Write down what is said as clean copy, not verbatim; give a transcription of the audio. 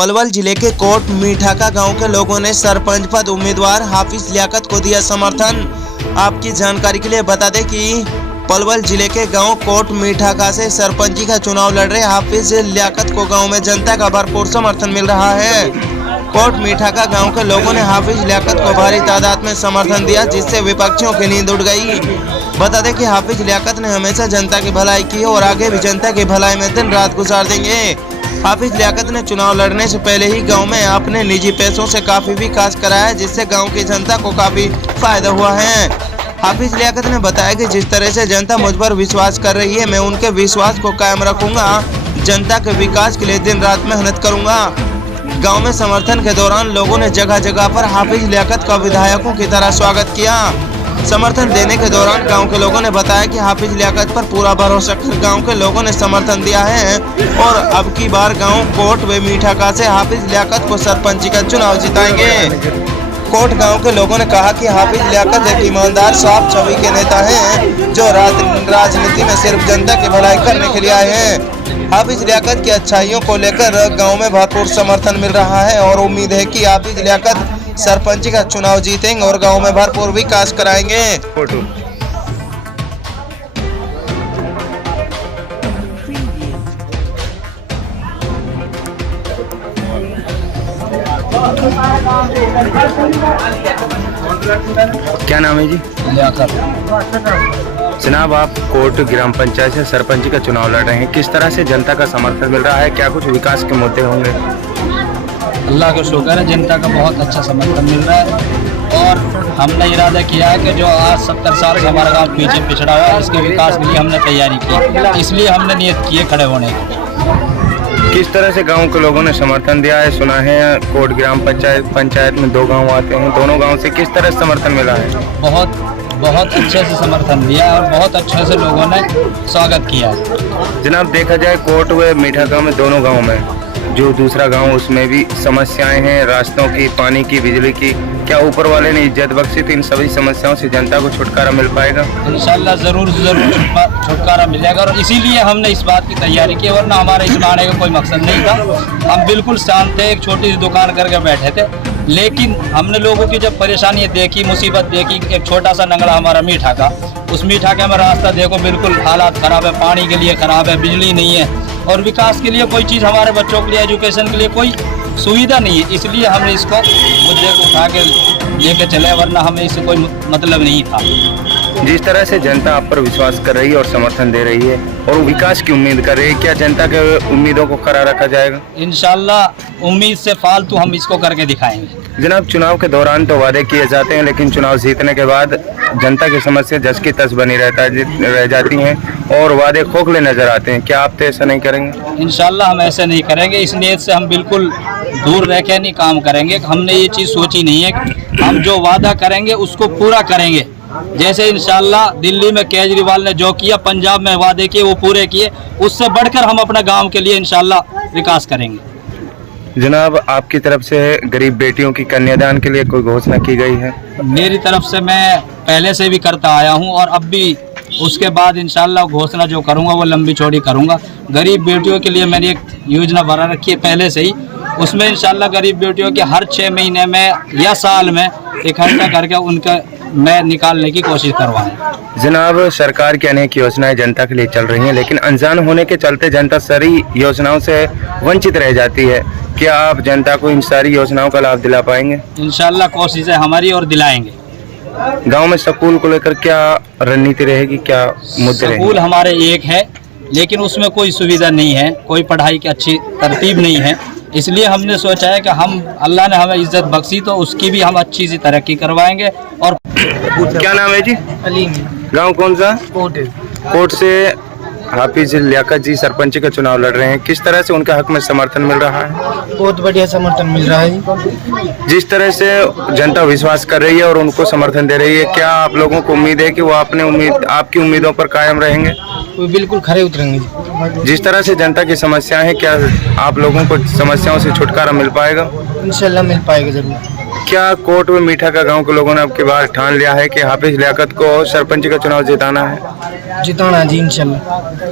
पलवल जिले के कोट मीठाका गांव के लोगों ने सरपंच पद उम्मीदवार हाफिज लियाकत को दिया समर्थन। आपकी जानकारी के लिए बता दें कि पलवल जिले के गांव कोट मीठाका से सरपंची का चुनाव लड़ रहे हाफिज लियाकत को गांव में जनता का भरपूर समर्थन मिल रहा है। कोट मीठाका गांव के लोगों ने हाफिज लियाकत को भारी तादाद में समर्थन दिया, जिससे विपक्षियों की नींद उड़ गई। बता दें कि हाफिज लियाकत ने हमेशा जनता की भलाई की और आगे भी जनता की भलाई में दिन रात गुजार देंगे। हाफिज लियाकत ने चुनाव लड़ने से पहले ही गांव में अपने निजी पैसों से काफी विकास कराया, जिससे गांव की जनता को काफी फायदा हुआ है। हाफिज लियाकत ने बताया कि जिस तरह से जनता मुझ पर विश्वास कर रही है, मैं उनके विश्वास को कायम रखूंगा। जनता के विकास के लिए दिन रात मेहनत करूंगा। गांव में समर्थन के दौरान लोगों ने जगह जगह पर हाफिज लियाकत का विधायकों की तरह स्वागत किया। समर्थन देने के दौरान गांव के लोगों ने बताया कि हाफिज लियाकत पर पूरा भरोसा कर गांव के लोगों ने समर्थन दिया है और अब की बार गांव कोट व मीठाका से हाफिज लियाकत को सरपंची का चुनाव जिताएंगे। कोट गांव के लोगों ने कहा कि हाफिज लियाकत एक ईमानदार साफ छवि के नेता हैं, जो राजनीति में सिर्फ जनता की भलाई करने के लिए आए हैं। हाफिज लियाकत की अच्छाइयों को लेकर गांव में भरपूर समर्थन मिल रहा है और उम्मीद है कि हाफिज लियाकत सरपंच का चुनाव जीतेंगे और गांव में भरपूर विकास कराएंगे। क्या नाम है जी? लियाकत। जनाब, आप कोट ग्राम पंचायत से सरपंच का चुनाव लड़ रहे हैं, किस तरह से जनता का समर्थन मिल रहा है? क्या कुछ विकास के मुद्दे होंगे? अल्लाह का शुक्र है, जनता का बहुत अच्छा समर्थन मिल रहा है और हमने इरादा किया है कि जो आज 70 साल से हमारा गांव पीछे पिछड़ा हुआ है, इसके विकास के लिए हमने तैयारी की, इसलिए हमने नियत की है खड़े होने की। किस तरह से गांव के लोगों ने समर्थन दिया है? सुना है कोट ग्राम पंचायत में 2 गांव आते हैं, दोनों गांव से किस तरह से समर्थन मिला है? बहुत अच्छे से समर्थन दिया और बहुत अच्छे से लोगों ने स्वागत किया। जनाब, देखा जाए कोट व मीठाका में दोनों गाँव में जो दूसरा गांव उसमें भी समस्याएं हैं, रास्तों की, पानी की, बिजली की। क्या ऊपर वाले ने इज्जत बख्शी तो इन सभी समस्याओं से जनता को छुटकारा मिल पाएगा? इंशाल्लाह जरूर छुटकारा मिलेगा और इसीलिए हमने इस बात की तैयारी की, वरना हमारे इस आने का कोई मकसद नहीं था। हम बिल्कुल शांत थे, एक छोटी सी दुकान करके बैठे थे, लेकिन हमने लोगों की जब परेशानियाँ देखी, मुसीबत देखी, एक छोटा सा नंगड़ा हमारा मीठाका, उस मीठाके में रास्ता देखो बिल्कुल हालात ख़राब है, पानी के लिए ख़राब है, बिजली नहीं है और विकास के लिए कोई चीज़, हमारे बच्चों के लिए एजुकेशन के लिए कोई सुविधा नहीं है। इसलिए हमने इसको मुद्दे को उठा के लेके चले, वरना हमें इससे कोई मतलब नहीं था। जिस तरह से जनता आप पर विश्वास कर रही है और समर्थन दे रही है और विकास की उम्मीद कर रही है, क्या जनता के उम्मीदों को खरा रखा जाएगा? इंशाल्लाह उम्मीद से फालतू हम इसको करके दिखाएंगे। जनाब, चुनाव के दौरान तो वादे किए जाते हैं, लेकिन चुनाव जीतने के बाद जनता की समस्या जस की तस बनी रह जाती हैं और वादे खोखले नजर आते हैं। क्या आप तो ऐसा नहीं करेंगे? इंशाल्लाह हम ऐसे नहीं करेंगे। इस नीयत से हम बिल्कुल दूर रह के नहीं काम करेंगे। हमने ये चीज़ सोची नहीं है कि हम जो वादा करेंगे उसको पूरा करेंगे। जैसे इंशाल्लाह दिल्ली में केजरीवाल ने जो किया, पंजाब में वादे किए वो पूरे किए, उससे बढ़कर हम अपने गांव के लिए इंशाल्लाह विकास करेंगे। जनाब, आपकी तरफ से गरीब बेटियों की कन्यादान के लिए कोई घोषणा की गई है? मेरी तरफ से मैं पहले से भी करता आया हूं और अब भी उसके बाद इंशाल्लाह घोषणा जो करूंगा वो लंबी चौड़ी करूंगा। गरीब बेटियों के लिए मैंने एक योजना बना रखी है पहले से ही, उसमें इंशाल्लाह गरीब बेटियों के हर 6 महीने में या साल में इकट्ठा करके उनका मैं निकालने की कोशिश करवाऊँ। जनाब, सरकार की अनेक योजनाएं जनता के लिए चल रही हैं, लेकिन अनजान होने के चलते जनता सारी योजनाओं से वंचित रह जाती है। क्या आप जनता को इन सारी योजनाओं का लाभ दिला पाएंगे? इंशाल्लाह कोशिश है हमारी और दिलाएंगे। गांव में स्कूल को लेकर क्या रणनीति रहेगी, क्या मुद्दे रहेंगे? स्कूल हमारे एक है, लेकिन उसमें कोई सुविधा नहीं है, कोई पढ़ाई की अच्छी तरतीब नहीं है। इसलिए हमने सोचा है कि हम, अल्लाह ने हमें इज्जत बख्शी तो उसकी भी हम अच्छी सी तरक्की करवाएंगे। और क्या नाम है जी? अलीम। गांव कौन सा? कोट। कोट से हाफिज लियाकत जी सरपंच का चुनाव लड़ रहे हैं, किस तरह से उनके हक में समर्थन मिल रहा है? बहुत बढ़िया समर्थन मिल रहा है जी। जिस तरह से जनता विश्वास कर रही है और उनको समर्थन दे रही है, क्या आप लोगों को उम्मीद है कि वो आपकी उम्मीदों पर कायम रहेंगे? वो बिल्कुल खरे उतरेंगे जी। जिस तरह से जनता की समस्याएं हैं, क्या आप लोगों को समस्याओं से छुटकारा मिल पाएगा? इंशाल्लाह मिल पाएगा जरूर। क्या कोट व मीठाका गांव के लोगों ने अब की बार ठान लिया है कि हाफिज लियाकत को सरपंच का चुनाव जिताना है? जिताना जी इंशाल्लाह।